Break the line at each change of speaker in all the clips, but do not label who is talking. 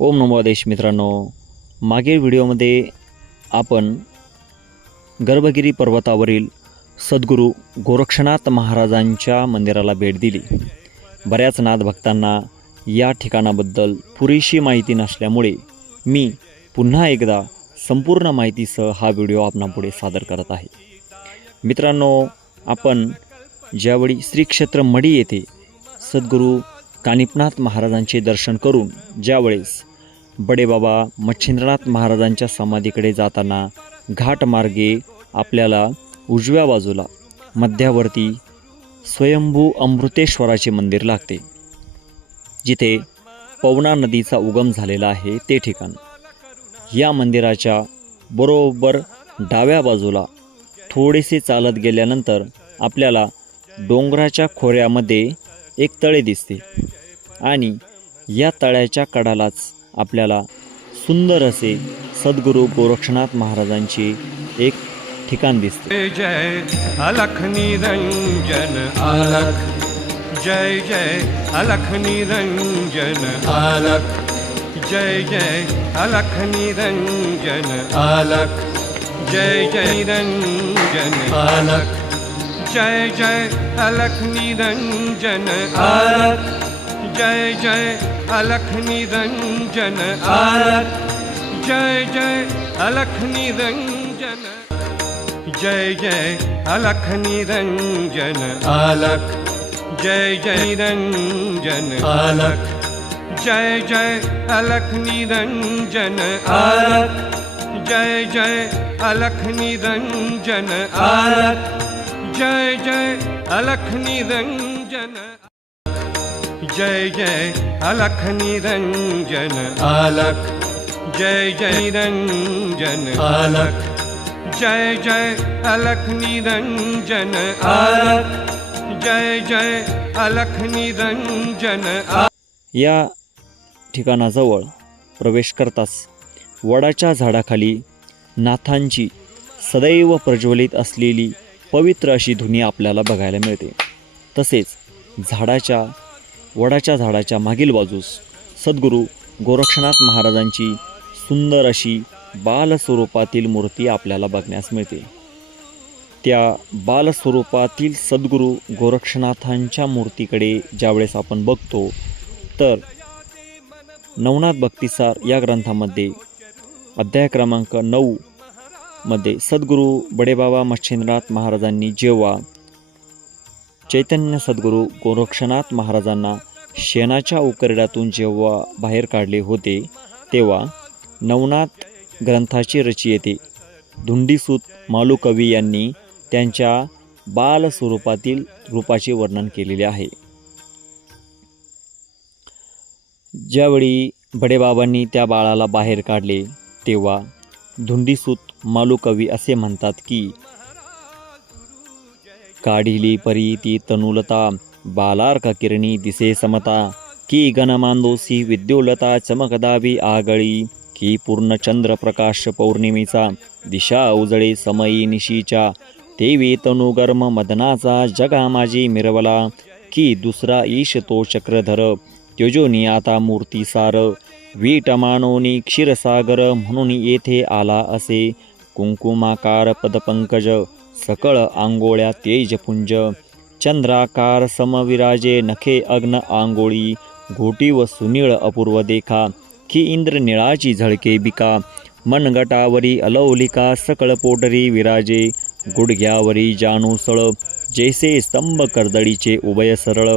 ओम नमो देश मित्रांनो. मागील व्हिडिओमध्ये आपण गर्भगिरी पर्वतावरील सद्गुरू गोरक्षनाथ महाराजांच्या मंदिराला भेट दिली. बऱ्याच नाथ भक्तांना या ठिकाणाबद्दल पुरेशी माहिती नसल्यामुळे मी पुन्हा एकदा संपूर्ण माहितीसह हा व्हिडिओ आपणापुढे सादर करत आहे. मित्रांनो आपण ज्यावेळी श्री क्षेत्र मडी येथे सद्गुरू कानिपनाथ महाराजांचे दर्शन करून ज्यावेळेस बडेबाबा मच्छिंद्रनाथ महाराजांच्या समाधीकडे जाताना घाटमार्गे आपल्याला उजव्या बाजूला मध्यावरती स्वयंभू अमृतेश्वराचे मंदिर लागते. जिथे पवना नदीचा उगम झालेला आहे ते ठिकाण. या मंदिराच्या बरोबर डाव्या बाजूला थोडेसे चालत गेल्यानंतर आपल्याला डोंगराच्या खोऱ्यामध्ये एक तळे दिसते. आणि या तळ्याच्या कडालाच आपल्याला सुंदर असे सद्गुरू गोरक्षनाथ महाराजांचे एक ठिकाण दिसते.
जय अलख निरंजन अलख. जय जय अलख निरंजन अलख. जय जय अलख निरंजन अलख. जय जय निरंजन अलख. जय जय अलख निरंजन अलख जय जय अलख निरंजन अलख जय जय अलख निरंजन जय जय अलख निरंजन अलख। जय जय निरंजन। अलख। जय जय अलख निरंजन अलख जय जय अलख निरंजन अलख जय जय अलख निरंजन जय जय अलख निरंजन अलख। जय जय निरंजन। अलख। जय जय अलख निरंजन अलख। जय जय अलख निरंजन
या ठिकाणाजवळ प्रवेश करताच वडाच्या झाडाखाली नाथांची सदैव प्रज्वलित असलेली पवित्र अशी धुनी आपल्याला बघायला मिळते. तसेच झाडाच्या वडाच्या झाडाच्या मागील बाजूस सद्गुरू गोरक्षनाथ महाराजांची सुंदर अशी बालस्वरूपातील मूर्ती आपल्याला बघण्यास मिळते. त्या बालस्वरूपातील सद्गुरू गोरक्षनाथांच्या मूर्तीकडे ज्यावेळेस आपण बघतो तर नवनाथ भक्तिसार या ग्रंथामध्ये अध्याय क्रमांक नऊ मध्ये सद्गुरू बडेबाबा मच्छिंद्रनाथ महाराजांनी जेव्हा चैतन्य सद्गुरू गोरक्षनाथ महाराजांना शेणाच्या उकरड्यातून जेव्हा बाहेर काढले होते तेव्हा नवनाथ ग्रंथाची रचयिते धुंडीसूत मालुकवी यांनी त्यांच्या बाल स्वरूपातील रूपाचे वर्णन केलेले आहे. ज्यावेळी बडेबाबांनी त्या बाळाला बाहेर काढले तेव्हा धुंडीसूत मालुकवी असे म्हणतात की काढिली परी ती तनुलता बालार्क किरणी दिसे समता की गणमांदोसी विद्युलता चमकदावी आगळी की पूर्ण चंद्रप्रकाश पौर्णिमेचा दिशा उजळे समयी निशीच्या तेवी तनुगर्म मदनाचा जगा माझी मिरवला की दुसरा ईश तो चक्रधर त्योजोनी आता मूर्तीसार वीट मानोनी क्षीरसागर म्हणून येथे आला असे कुंकुमाकार पदपंकज सकळ आंगोळ्या तेजपुंज चंद्राकार समविराजे नखे अग्न आंगोळी घोटी व सुनीळ अपूर्व देखा की इंद्र निळाची झळके बिका मनगटावरी अलौलिका सकळ पोटरी विराजे गुडघ्यावरी जानूसळ जैसे स्तंभ कर्दळीचे उभय सरळ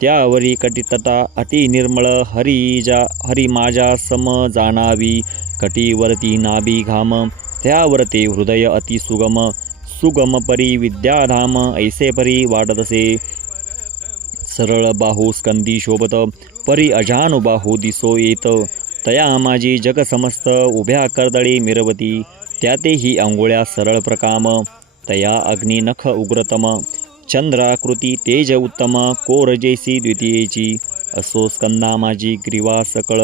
त्यावरी कटितटा अति निर्मळ हरी जा हरी माझ्या सम जाणावी कटीवरती नाभी घाम त्यावरते हृदय अति सुगम सुगम परी विद्याधाम ऐसे परी वाटतसे। सरळ बाहू स्कंदी शोभत परी अजानुबाहू दिसो येत। तया माझी जग समस्त उभ्या कर्दळी मिरवती। त्यातेही अंघोळ्या सरळ प्रकाम तया अग्नि नख उग्रतम। चंद्राकृती तेज उत्तम कोरजेसी द्वितीयेची। असो स्कंदा माझी ग्रीवा सकळ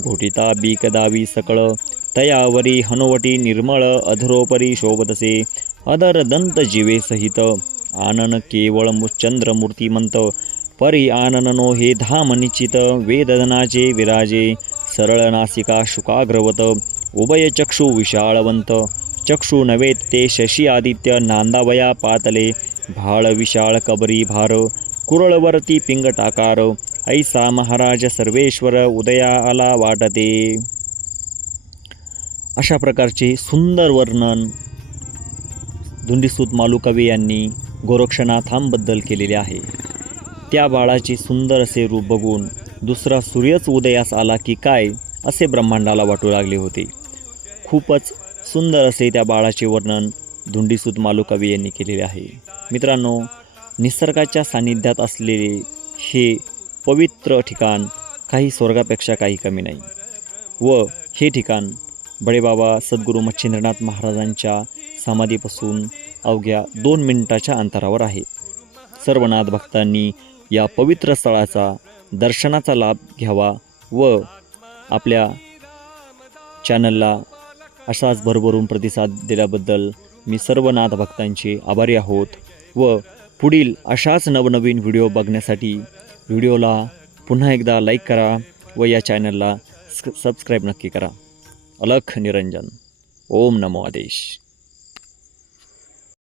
घोटिता बीकदावी सकळ तयावरी हनुवटी निर्मळ अधरोपरी शोभतसे अदर दंत जीवे सहित आनन केवळ चंद्रमूर्तिमंत परी आननो हे धाम निश्चित वेदनाचे विराजे सरळ नासिका शुकाग्रवत उभयचक्षु विशाळवंत चक्षु नवेत ते शशी आदित्य नांदावया पातले भाळ विशाळ कबरी भार कुरळवरती पिंगटाकार ऐसा महाराज सर्वेश्वर उदया आला वाटते. अशा प्रकारचे सुंदर वर्णन धुंडीसूत मालुकवी यांनी गोरक्षनाथांबद्दल केलेले आहे. त्या बाळाचे सुंदर असे रूप बघून दुसरा सूर्यच उदयास आला की काय असे ब्रह्मांडाला वाटू लागले होते. खूपच सुंदर असे त्या बाळाचे वर्णन धुंडीसूत मालुकवी यांनी केलेले आहे. मित्रांनो निसर्गाच्या सान्निध्यात असलेले हे पवित्र ठिकाण काही स्वर्गापेक्षा काही कमी नाही. व हे ठिकाण बडेबाबा सद्गुरू मच्छिंद्रनाथ महाराजांच्या समाधीपासून अवघ्या दोन मिनिटाच्या अंतरावर आहे. सर्व नाथ भक्तांनी या पवित्र स्थळाचा दर्शनाचा लाभ घ्यावा व आपल्या चॅनलला असाच भरभरून प्रतिसाद दिल्याबद्दल मी सर्व नाथ भक्तांचे आभारी आहोत व पुढील अशाच नवनवीन व्हिडिओ बघण्यासाठी व्हिडिओला पुन्हा एकदा लाईक करा व या चॅनलला सबस्क्राईब नक्की करा अलख निरंजन ओम नमो आदेश